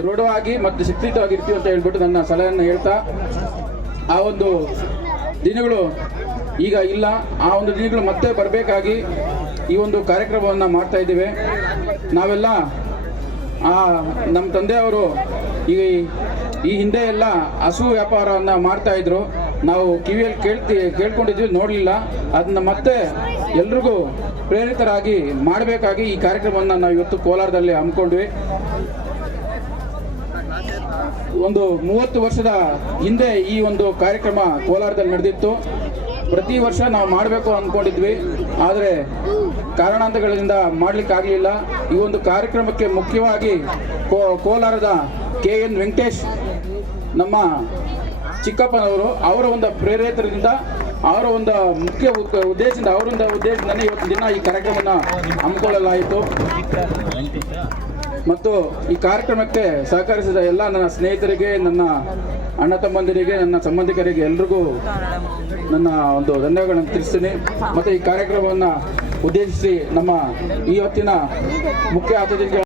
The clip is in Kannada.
ದೃಢವಾಗಿ ಮತ್ತು ಶಿಕ್ಷಿತವಾಗಿರ್ತೀವಿ ಅಂತ ಹೇಳ್ಬಿಟ್ಟು ನನ್ನ ಸಲಹೆಯನ್ನು ಹೇಳ್ತಾ, ಆ ಒಂದು ದಿನಗಳು ಈಗ ಇಲ್ಲ, ಆ ಒಂದು ದಿನಗಳು ಮತ್ತೆ ಬರಬೇಕಾಗಿ ಈ ಒಂದು ಕಾರ್ಯಕ್ರಮವನ್ನು ಮಾಡ್ತಾ ಇದ್ದೇವೆ. ನಾವೆಲ್ಲ ನಮ್ಮ ತಂದೆಯವರು ಈ ಹಿಂದೆ ಎಲ್ಲ ಹಸು ವ್ಯಾಪಾರವನ್ನು ಮಾಡ್ತಾ ಇದ್ರು. ನಾವು ಕಿವಿಯಲ್ಲಿ ಕೇಳ್ಕೊಂಡಿದ್ವಿ, ನೋಡಲಿಲ್ಲ. ಅದನ್ನ ಮತ್ತೆ ಎಲ್ರಿಗೂ ಪ್ರೇರಿತರಾಗಿ ಮಾಡಬೇಕಾಗಿ ಈ ಕಾರ್ಯಕ್ರಮವನ್ನು ನಾವು ಇವತ್ತು ಕೋಲಾರದಲ್ಲಿ ಹಮ್ಮಿಕೊಂಡ್ವಿ. ಒಂದು 30 ವರ್ಷದ ಹಿಂದೆ ಈ ಒಂದು ಕಾರ್ಯಕ್ರಮ ಕೋಲಾರದಲ್ಲಿ ನಡೆದಿತ್ತು. ಪ್ರತಿ ವರ್ಷ ನಾವು ಮಾಡಬೇಕು ಅಂದ್ಕೊಂಡಿದ್ವಿ, ಆದರೆ ಕಾರಣಾಂತರಗಳಿಂದ ಮಾಡಲಿಕ್ಕಾಗಲಿಲ್ಲ. ಈ ಒಂದು ಕಾರ್ಯಕ್ರಮಕ್ಕೆ ಮುಖ್ಯವಾಗಿ ಕೋಲಾರದ KN ವೆಂಕಟೇಶ್ ನಮ್ಮ ಚಿಕ್ಕಪ್ಪನವರು, ಅವರ ಒಂದು ಪ್ರೇರಿತರಿಂದ, ಅವರ ಒಂದು ಮುಖ್ಯ ಉದ್ದೇಶದಿಂದ ಇವತ್ತು ದಿನ ಈ ಕಾರ್ಯಕ್ರಮವನ್ನು ಹಮ್ಮಿಕೊಳ್ಳಲಾಯಿತು. ಮತ್ತು ಈ ಕಾರ್ಯಕ್ರಮಕ್ಕೆ ಸಹಕರಿಸಿದ ಎಲ್ಲ ನನ್ನ ಸ್ನೇಹಿತರಿಗೆ, ನನ್ನ ಅಣ್ಣ ತಮ್ಮಂದಿರಿಗೆ, ನನ್ನ ಸಂಬಂಧಿಕರಿಗೆ ಎಲ್ರಿಗೂ ನನ್ನ ಒಂದು ಧನ್ಯವಾದಗಳನ್ನು ತಿಳಿಸ್ತೀನಿ. ಮತ್ತು ಈ ಕಾರ್ಯಕ್ರಮವನ್ನು ಉದ್ದೇಶಿಸಿ ನಮ್ಮ ಇವತ್ತಿನ ಮುಖ್ಯ ಅತಿಥಿಗೆ